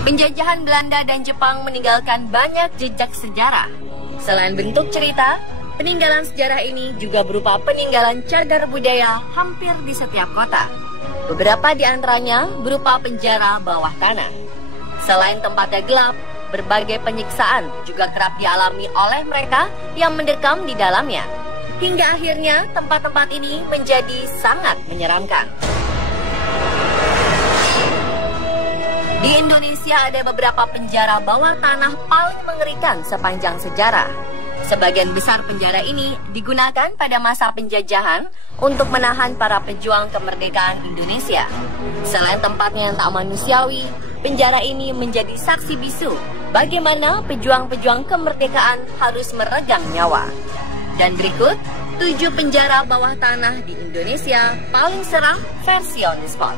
Penjajahan Belanda dan Jepang meninggalkan banyak jejak sejarah. Selain bentuk cerita, peninggalan sejarah ini juga berupa peninggalan cagar budaya hampir di setiap kota. Beberapa di antaranya berupa penjara bawah tanah. Selain tempatnya gelap, berbagai penyiksaan juga kerap dialami oleh mereka yang mendekam di dalamnya. Hingga akhirnya tempat-tempat ini menjadi sangat menyeramkan. Di Indonesia ada beberapa penjara bawah tanah paling mengerikan sepanjang sejarah. Sebagian besar penjara ini digunakan pada masa penjajahan untuk menahan para pejuang kemerdekaan Indonesia. Selain tempatnya yang tak manusiawi, penjara ini menjadi saksi bisu bagaimana pejuang-pejuang kemerdekaan harus meregang nyawa. Dan berikut 7 penjara bawah tanah di Indonesia paling seram versi On The Spot.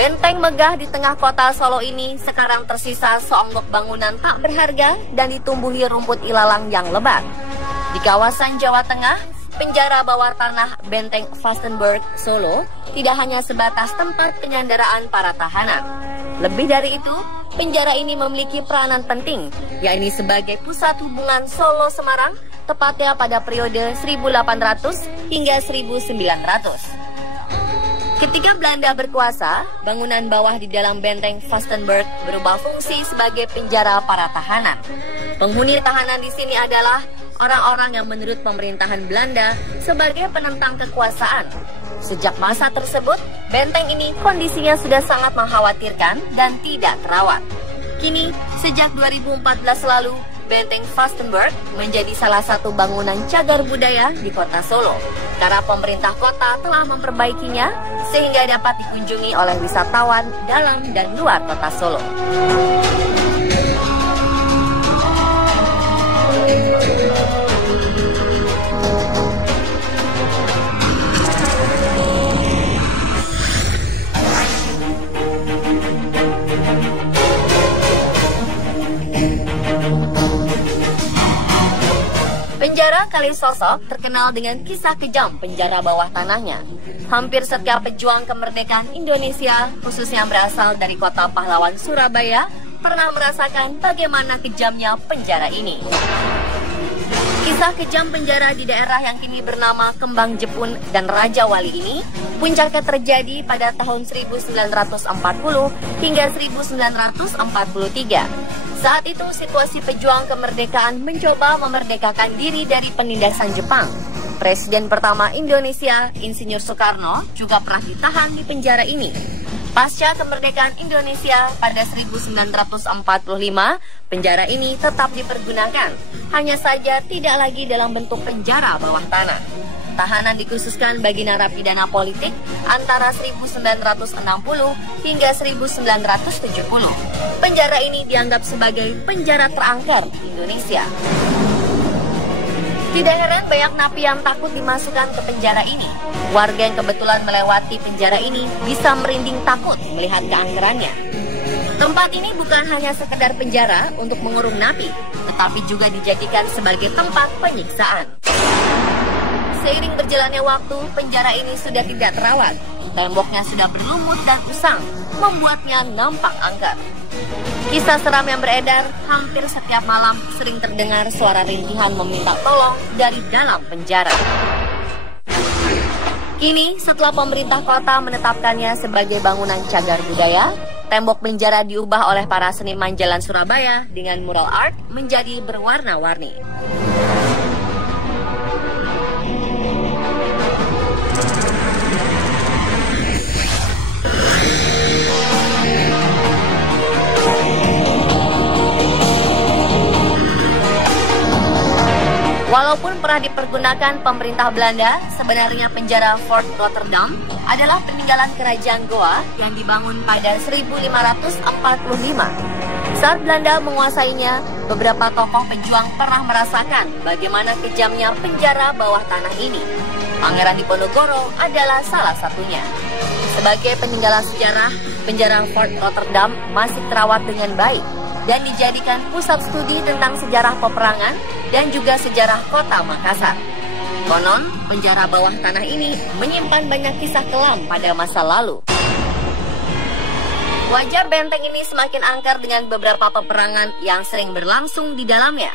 Benteng megah di tengah kota Solo ini sekarang tersisa seonggok bangunan tak berharga dan ditumbuhi rumput ilalang yang lebat. Di kawasan Jawa Tengah, penjara bawah tanah Benteng Vastenburg, Solo tidak hanya sebatas tempat penyanderaan para tahanan. Lebih dari itu, penjara ini memiliki peranan penting, yakni sebagai pusat hubungan Solo-Semarang, tepatnya pada periode 1800 hingga 1900. Ketika Belanda berkuasa, bangunan bawah di dalam Benteng Vastenburg berubah fungsi sebagai penjara para tahanan. Penghuni tahanan di sini adalah orang-orang yang menurut pemerintahan Belanda sebagai penentang kekuasaan. Sejak masa tersebut, benteng ini kondisinya sudah sangat mengkhawatirkan dan tidak terawat. Kini, sejak 2014 lalu, Benteng Vastenburg menjadi salah satu bangunan cagar budaya di kota Solo. Karena pemerintah kota telah memperbaikinya sehingga dapat dikunjungi oleh wisatawan dalam dan luar kota Solo. Penjara Kalisosok terkenal dengan kisah kejam penjara bawah tanahnya. Hampir setiap pejuang kemerdekaan Indonesia, khususnya yang berasal dari kota pahlawan Surabaya, pernah merasakan bagaimana kejamnya penjara ini. Kisah kejam penjara di daerah yang kini bernama Kembang Jepun dan Raja Wali ini, puncaknya terjadi pada tahun 1940 hingga 1943. Saat itu situasi pejuang kemerdekaan mencoba memerdekakan diri dari penindasan Jepang. Presiden pertama Indonesia, Insinyur Soekarno, juga pernah ditahan di penjara ini. Pasca kemerdekaan Indonesia pada 1945, penjara ini tetap dipergunakan. Hanya saja tidak lagi dalam bentuk penjara bawah tanah. Tahanan dikhususkan bagi narapidana politik antara 1960 hingga 1970. Penjara ini dianggap sebagai penjara terangker di Indonesia. Tidak heran banyak napi yang takut dimasukkan ke penjara ini. Warga yang kebetulan melewati penjara ini bisa merinding takut melihat keangkerannya. Tempat ini bukan hanya sekedar penjara untuk mengurung napi, tetapi juga dijadikan sebagai tempat penyiksaan. Seiring berjalannya waktu, penjara ini sudah tidak terawat. Temboknya sudah berlumut dan usang, membuatnya nampak angker. Kisah seram yang beredar, hampir setiap malam sering terdengar suara rintihan meminta tolong dari dalam penjara. Kini, setelah pemerintah kota menetapkannya sebagai bangunan cagar budaya, tembok penjara diubah oleh para seniman Jalan Surabaya dengan mural art menjadi berwarna-warni. Walaupun pernah dipergunakan pemerintah Belanda, sebenarnya penjara Fort Rotterdam adalah peninggalan kerajaan Goa yang dibangun pada 1545. Saat Belanda menguasainya, beberapa tokoh pejuang pernah merasakan bagaimana kejamnya penjara bawah tanah ini. Pangeran Diponegoro adalah salah satunya. Sebagai peninggalan sejarah, penjara Fort Rotterdam masih terawat dengan baik dan dijadikan pusat studi tentang sejarah peperangan dan juga sejarah kota Makassar. Konon, penjara bawah tanah ini menyimpan banyak kisah kelam pada masa lalu. Wajar benteng ini semakin angker dengan beberapa peperangan yang sering berlangsung di dalamnya.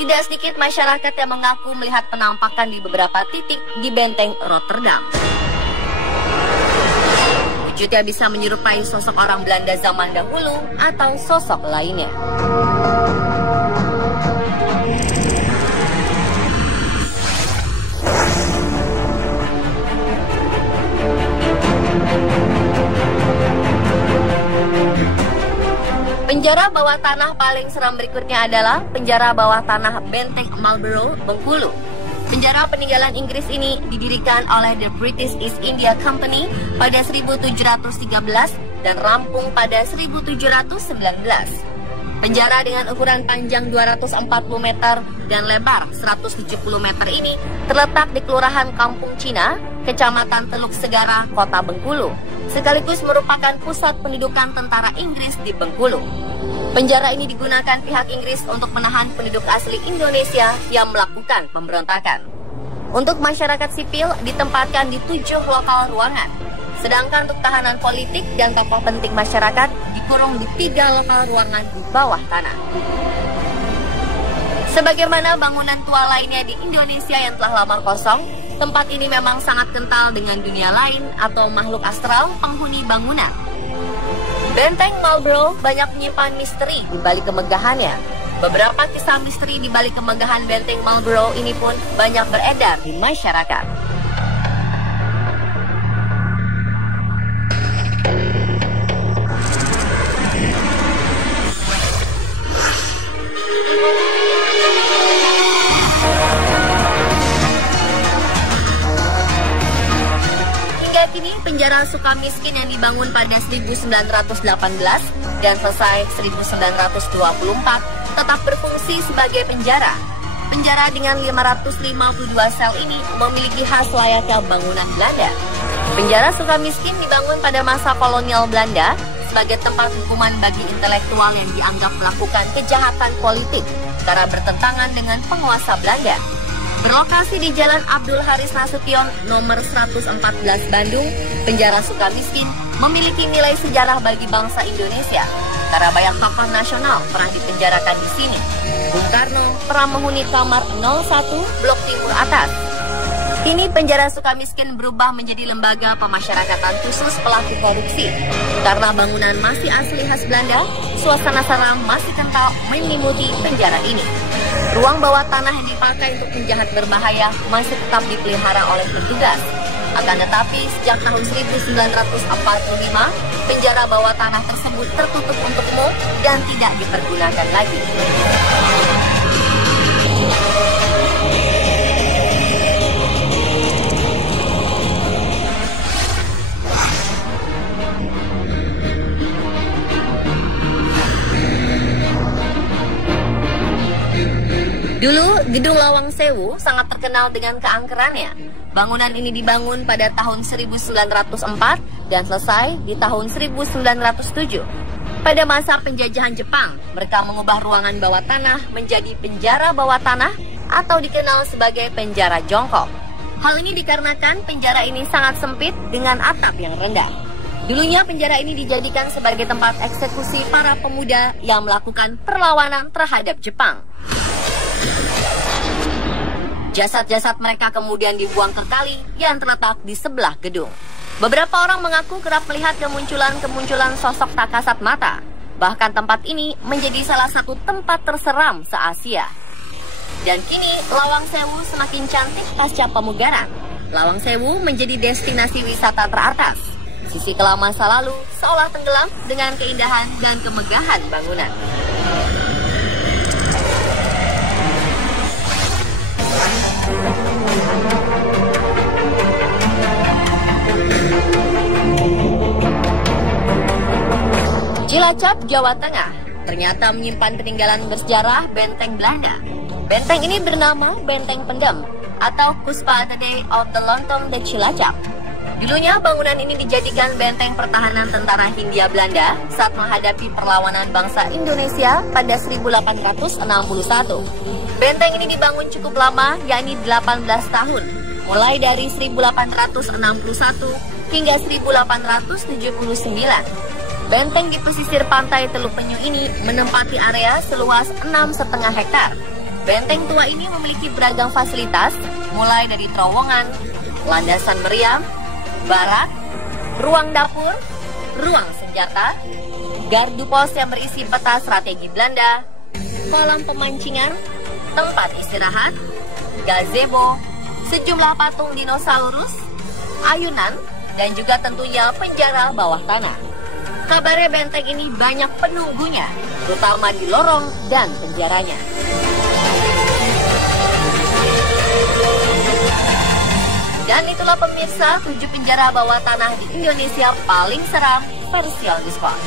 Tidak sedikit masyarakat yang mengaku melihat penampakan di beberapa titik di benteng Rotterdam. Wujudnya bisa menyerupai sosok orang Belanda zaman dahulu atau sosok lainnya. Penjara bawah tanah paling seram berikutnya adalah penjara bawah tanah Benteng Marlborough, Bengkulu. Penjara peninggalan Inggris ini didirikan oleh The British East India Company pada 1713 dan rampung pada 1719. Penjara dengan ukuran panjang 240 meter dan lebar 170 meter ini terletak di Kelurahan Kampung Cina, Kecamatan Teluk Segara, Kota Bengkulu, sekaligus merupakan pusat pendudukan tentara Inggris di Bengkulu. Penjara ini digunakan pihak Inggris untuk menahan penduduk asli Indonesia yang melakukan pemberontakan. Untuk masyarakat sipil ditempatkan di 7 lokal ruangan, sedangkan untuk tahanan politik dan tokoh penting masyarakat dikurung di 3 lokal ruangan di bawah tanah. Sebagaimana bangunan tua lainnya di Indonesia yang telah lama kosong, tempat ini memang sangat kental dengan dunia lain atau makhluk astral penghuni bangunan. Benteng Marlborough banyak menyimpan misteri di balik kemegahannya. Beberapa kisah misteri di balik kemegahan Benteng Marlborough ini pun banyak beredar di masyarakat. Kini penjara Sukamiskin yang dibangun pada 1918 dan selesai 1924 tetap berfungsi sebagai penjara. Penjara dengan 552 sel ini memiliki khas layaknya bangunan Belanda. Penjara Sukamiskin dibangun pada masa kolonial Belanda sebagai tempat hukuman bagi intelektual yang dianggap melakukan kejahatan politik karena bertentangan dengan penguasa Belanda. Berlokasi di Jalan Abdul Haris Nasution nomor 114 Bandung, penjara Sukamiskin memiliki nilai sejarah bagi bangsa Indonesia karena banyak tokoh nasional pernah dipenjarakan di sini. Bung Karno pernah menghuni kamar 01 Blok Timur Atas. Kini penjara Sukamiskin berubah menjadi lembaga pemasyarakatan khusus pelaku korupsi. Karena bangunan masih asli khas Belanda, suasana seram masih kental menyelimuti penjara ini. Ruang bawah tanah yang dipakai untuk penjahat berbahaya masih tetap dipelihara oleh petugas. Akan tetapi, sejak tahun 1945, penjara bawah tanah tersebut tertutup untuk umum dan tidak dipergunakan lagi. Dulu, Gedung Lawang Sewu sangat terkenal dengan keangkerannya. Bangunan ini dibangun pada tahun 1904 dan selesai di tahun 1907. Pada masa penjajahan Jepang, mereka mengubah ruangan bawah tanah menjadi penjara bawah tanah atau dikenal sebagai penjara jongkok. Hal ini dikarenakan penjara ini sangat sempit dengan atap yang rendah. Dulunya penjara ini dijadikan sebagai tempat eksekusi para pemuda yang melakukan perlawanan terhadap Jepang. Jasad-jasad mereka kemudian dibuang ke kali yang terletak di sebelah gedung. Beberapa orang mengaku kerap melihat kemunculan sosok tak kasat mata. Bahkan tempat ini menjadi salah satu tempat terseram se-Asia. Dan kini Lawang Sewu semakin cantik pasca pemugaran. Lawang Sewu menjadi destinasi wisata teratas. Sisi kelam masa lalu seolah tenggelam dengan keindahan dan kemegahan bangunan. Cilacap, Jawa Tengah, ternyata menyimpan peninggalan bersejarah benteng Belanda. Benteng ini bernama Benteng Pendem atau Kuspa the Day of the Lontong de Cilacap. Dulunya bangunan ini dijadikan benteng pertahanan tentara Hindia Belanda saat menghadapi perlawanan bangsa Indonesia pada 1861. Benteng ini dibangun cukup lama, yakni 18 tahun, mulai dari 1861 hingga 1879. Benteng di pesisir pantai Teluk Penyu ini menempati area seluas 6,5 hektar. Benteng tua ini memiliki beragam fasilitas, mulai dari terowongan, landasan meriam, barak, ruang dapur, ruang senjata, gardu pos yang berisi peta strategi Belanda, kolam pemancingan, tempat istirahat, gazebo, sejumlah patung dinosaurus, ayunan, dan juga tentunya penjara bawah tanah. Kabarnya benteng ini banyak penunggunya, terutama di lorong dan penjaranya. Dan itulah pemirsa 7 penjara bawah tanah di Indonesia paling seram versi On The Spot.